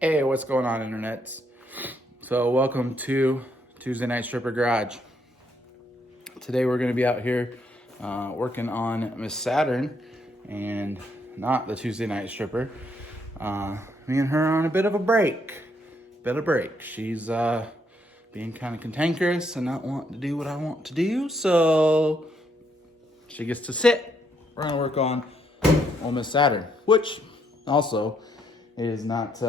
Hey, what's going on, internets? So welcome to Tuesday Night Stripper Garage. Today we're going to be out here working on Ms Saturn, and not the Tuesday Night Stripper. Me and her are on a bit of a break. She's being kind of cantankerous and not wanting to do what I want to do, so she gets to sit. We're going to work on Ms Saturn, which also is not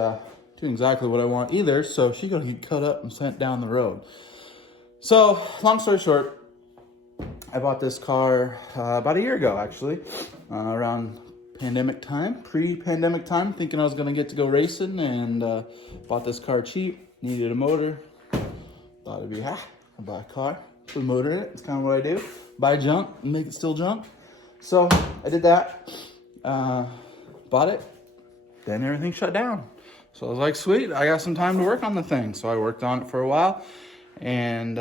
doing exactly what I want either, so she's gonna get cut up and sent down the road. So, long story short, I bought this car about a year ago, actually, around pandemic time, pre-pandemic time, thinking I was gonna get to go racing, and bought this car cheap, needed a motor, thought it'd be, I'll buy a car with a motor in it. It's kind of what I do, buy junk and make it still junk. So, I did that, bought it, then everything shut down. So I was like, sweet, I got some time to work on the thing. So I worked on it for a while and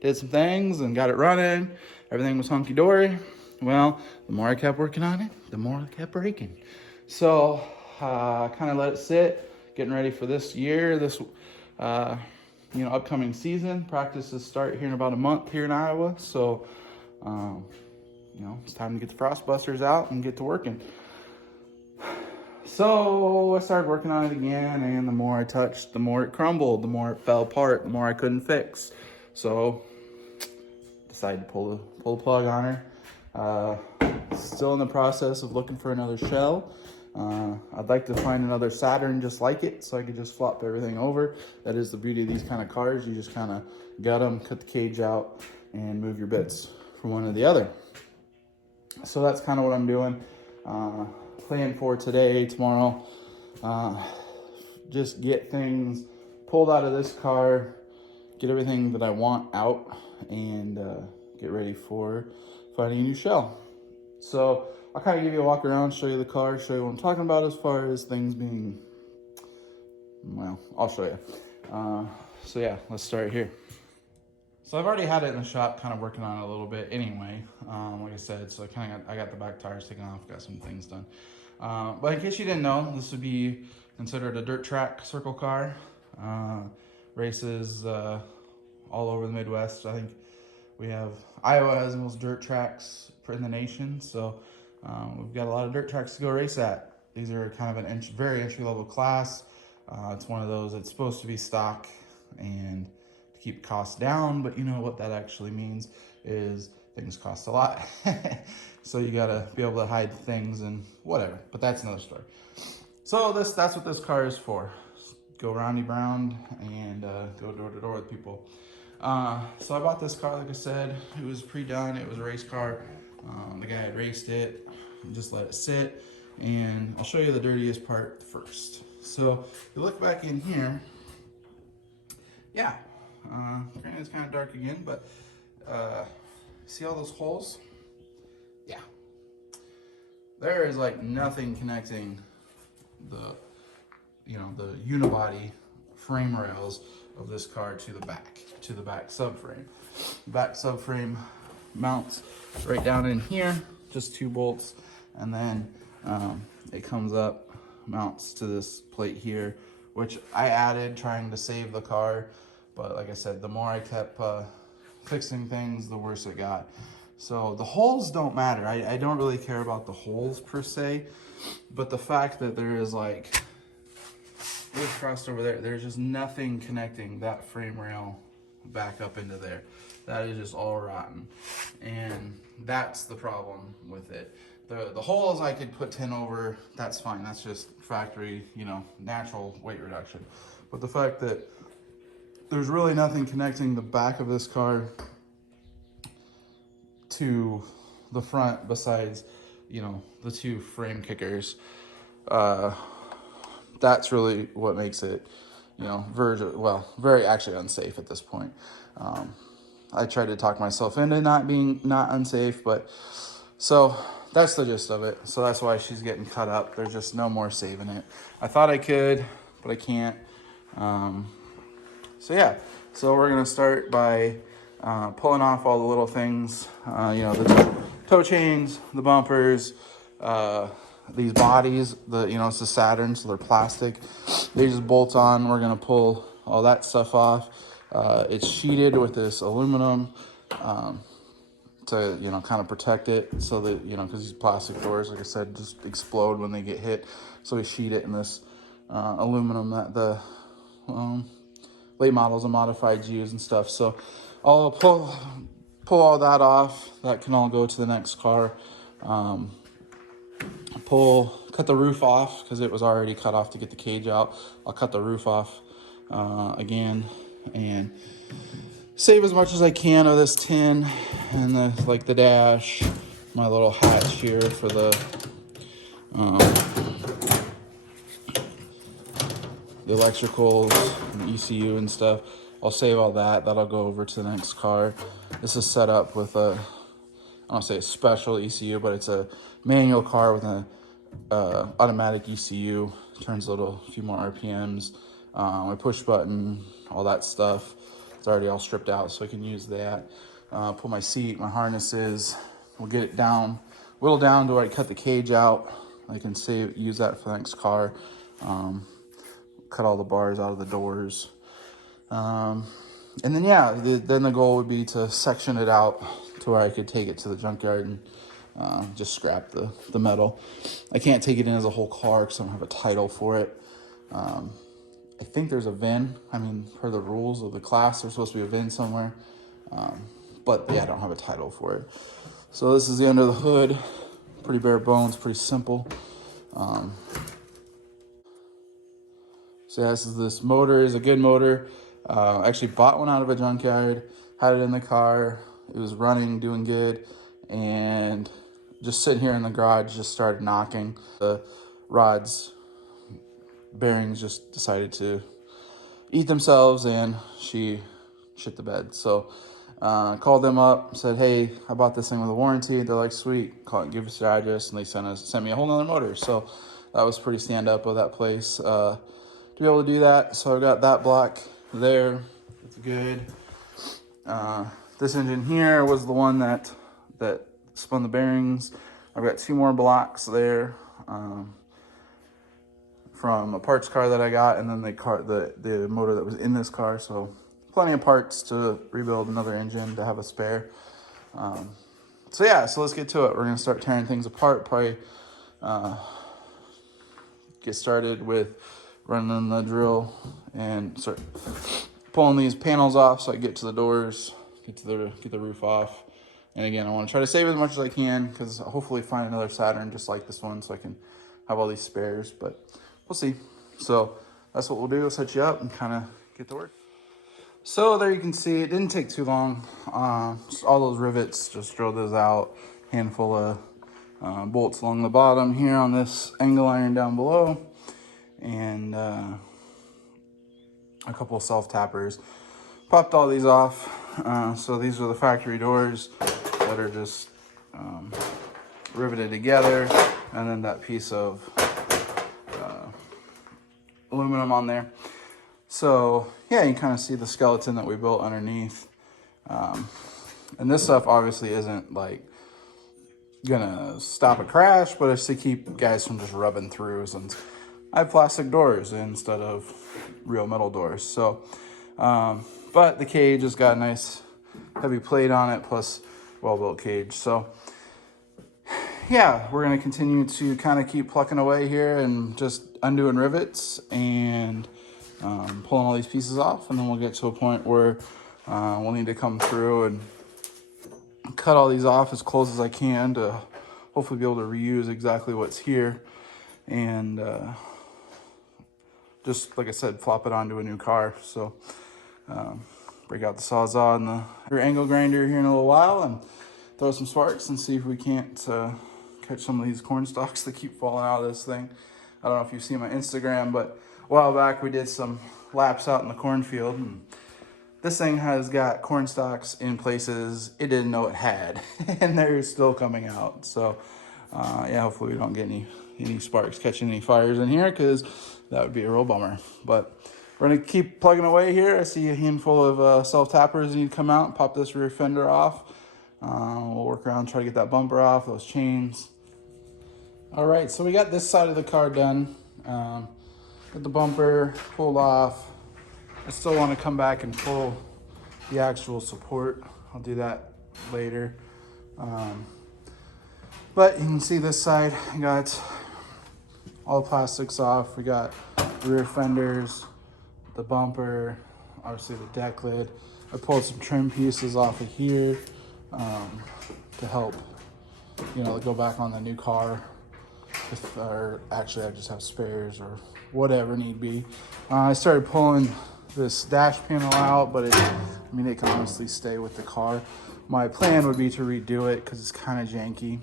did some things and got it running. Everything was hunky-dory. Well, the more I kept working on it, the more it kept breaking. So I kind of let it sit, getting ready for this year, this upcoming season. Practices start here in about a month here in Iowa. So, it's time to get the frost busters out and get to working. So I started working on it again, and the more I touched, the more it crumbled, the more it fell apart, the more I couldn't fix. So decided to pull the plug on her. Still in the process of looking for another shell. I'd like to find another Saturn just like it, so I could just flop everything over. That is the beauty of these kind of cars. You just kind of gut them, cut the cage out, and move your bits from one to the other. So that's kind of what I'm doing. Plan for today, tomorrow, just get things pulled out of this car, get everything that I want out, and get ready for finding a new shell. So I'll kind of give you a walk around, show you the car, show you what I'm talking about as far as things being, well, I'll show you. So yeah, let's start here. So I've already had it in the shop, kind of working on it a little bit anyway, like I said, so I got the back tires taken off, got some things done. But in case you didn't know, this would be considered a dirt track circle car. Races all over the Midwest. I think Iowa has the most dirt tracks in the nation, so we've got a lot of dirt tracks to go race at. These are kind of very entry-level class. It's one of those that's supposed to be stock and to keep costs down, but you know what that actually means is things cost a lot. So you gotta be able to hide things and whatever, but that's another story. So that's what this car is for. Go roundy round and go door to door with people. So I bought this car, like I said, it was pre-done, it was a race car. The guy had raced it, just let it sit, and I'll show you the dirtiest part first. So if you look back in here, yeah, granted it's kind of dark again, but see all those holes? Yeah. There is like nothing connecting the unibody frame rails of this car to the back subframe. The back subframe mounts right down in here, just 2 bolts, and then it comes up, mounts to this plate here, which I added trying to save the car, but like I said, the more I kept fixing things, the worse it got. So the holes don't matter. I don't really care about the holes per se, but the fact that there is like, it's crossed over there, there's just nothing connecting that frame rail back up into there. That is just all rotten, and that's the problem with it. The holes I could put tin over, that's fine. That's just factory, natural weight reduction. But the fact that there's really nothing connecting the back of this car to the front besides, the 2 frame kickers. That's really what makes it, very actually unsafe at this point. I tried to talk myself into not unsafe, but so that's the gist of it. So that's why she's getting cut up. There's just no more saving it. I thought I could, but I can't. So yeah, so we're gonna start by pulling off all the little things, the toe chains, the bumpers, these bodies, it's the Saturn, so they're plastic. They just bolt on. We're gonna pull all that stuff off. It's sheeted with this aluminum to kind of protect it, so that because these plastic doors, like I said, just explode when they get hit. So we sheet it in this aluminum that the late models and modifieds use and stuff. So I'll pull all that off. That can all go to the next car. Cut the roof off because it was already cut off to get the cage out. I'll cut the roof off again and save as much as I can of this tin and the dash, my little hatch here for the electricals and ECU and stuff. I'll save all that. That'll go over to the next car. This is set up with I don't say a special ECU, but it's a manual car with a automatic ECU. Turns a few more RPMs. My push button, all that stuff. It's already all stripped out, so I can use that. Put my seat, my harnesses. We'll get it down, whittle down to where I cut the cage out. I can use that for the next car. Cut all the bars out of the doors. And then then the goal would be to section it out to where I could take it to the junkyard and just scrap the metal. I can't take it in as a whole car because I don't have a title for it. I think there's a VIN. I mean, per the rules of the class, there's supposed to be a VIN somewhere. But yeah, I don't have a title for it. So this is the under the hood. Pretty bare bones, pretty simple. So yeah, this motor is a good motor. Actually bought one out of a junkyard, had it in the car. It was running, doing good. And just sitting here in the garage, just started knocking. The bearings just decided to eat themselves and she shit the bed. So called them up, said, hey, I bought this thing with a warranty. They're like, sweet, give us your address. And they sent me a whole nother motor. So that was pretty stand up of that place to be able to do that. So I got that block there. It's good. This engine here was the one that spun the bearings. I've got 2 more blocks there from a parts car that I got, and then the motor that was in this car. So plenty of parts to rebuild another engine to have a spare. So let's get to it. We're gonna start tearing things apart. Probably get started with running the drill and start pulling these panels off so I get to the doors, get the roof off. And again, I want to try to save as much as I can because I'll hopefully find another Saturn just like this one so I can have all these spares, but we'll see. So that's what we'll do. I'll set you up and kind of get to work. So there you can see it didn't take too long. Just all those rivets, just drilled those out. Handful of bolts along the bottom here on this angle iron down below. And a couple of self-tappers. Popped all these off. So these are the factory doors that are just riveted together, and then that piece of aluminum on there. So yeah, you can kind of see the skeleton that we built underneath. And this stuff obviously isn't like gonna stop a crash, but it's to keep guys from just rubbing through, since I have plastic doors instead of real metal doors. So but the cage has got a nice heavy plate on it, plus well-built cage. So yeah, we're gonna continue to kind of keep plucking away here and just undoing rivets and pulling all these pieces off, and then we'll get to a point where we'll need to come through and cut all these off as close as I can to hopefully be able to reuse exactly what's here, and just like I said, flop it onto a new car. So break out the Sawzall and the rear angle grinder here in a little while and throw some sparks and see if we can't catch some of these corn stalks that keep falling out of this thing. I don't know if you've seen my Instagram, but a while back we did some laps out in the cornfield, and this thing has got corn stalks in places it didn't know it had, and they're still coming out. So yeah, hopefully we don't get any sparks catching any fires in here, because that would be a real bummer. But we're gonna keep plugging away here. I see a handful of self-tappers that need to come out and pop this rear fender off. We'll work around, try to get that bumper off, those chains. All right, so we got this side of the car done. Get the bumper pulled off. I still want to come back and pull the actual support. I'll do that later. But you can see this side, I got all the plastics off. We got rear fenders, the bumper, obviously the deck lid. I pulled some trim pieces off of here to help, you know, go back on the new car. Or actually I just have spares or whatever need be. I started pulling this dash panel out, but it can honestly stay with the car. My plan would be to redo it because it's kind of janky.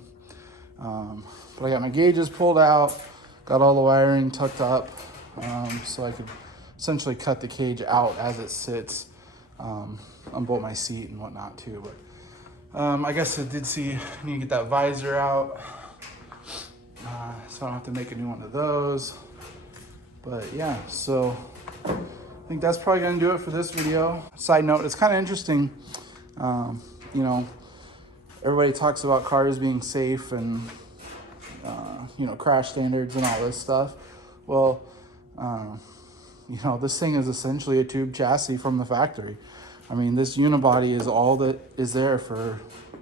But I got my gauges pulled out, got all the wiring tucked up, so I could essentially cut the cage out as it sits, unbolt my seat and whatnot too. But I guess I did see I need to get that visor out. So I don't have to make a new one of those. But yeah, so I think that's probably gonna do it for this video. Side note, it's kind of interesting, you know, everybody talks about cars being safe and, you know, crash standards and all this stuff. Well, you know, this thing is essentially a tube chassis from the factory. I mean, this unibody is all that is there for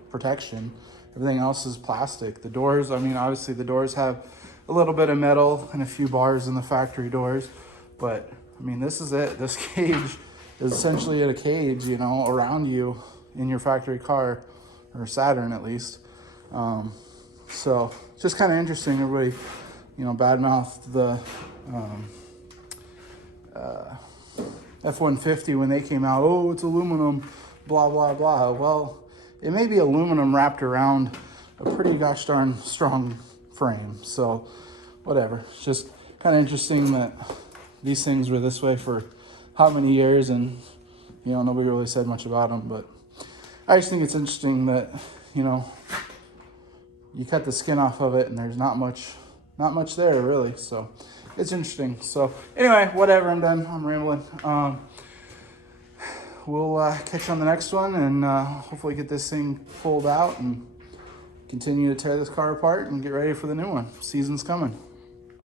protection. Everything else is plastic. The doors, I mean, obviously the doors have a little bit of metal and a few bars in the factory doors, but I mean, this is it. This cage is essentially a cage, you know, around you in your factory car, or Saturn at least. So it's just kind of interesting. Everybody, you know, badmouthed the F-150 when they came out. Oh, it's aluminum, blah, blah, blah. Well, it may be aluminum wrapped around a pretty gosh darn strong frame. So whatever. It's just kind of interesting that these things were this way for how many years, and, you know, nobody really said much about them. But I just think it's interesting that, you know, you cut the skin off of it and there's not much there really. So it's interesting. So anyway, whatever, I'm done. I'm rambling. We'll catch you on the next one, and hopefully get this thing pulled out and continue to tear this car apart and get ready for the new one. Season's coming.